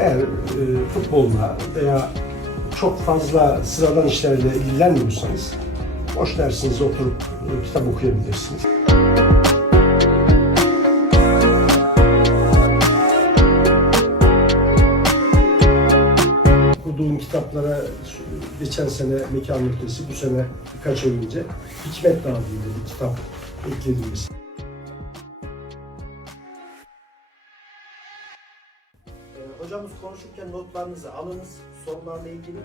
eğer e, futbolla veya çok fazla sıradan işlerle ilgilenmiyorsanız boş dersinizde oturup e, kitap okuyabilirsiniz. Okuduğum kitaplara geçen sene Mekan Müftesi, bu sene birkaç ay önce Hikmet Dağı diye bir kitap ekledim mesela. Hocamız konuşurken notlarınızı alınız sorularla ilgili.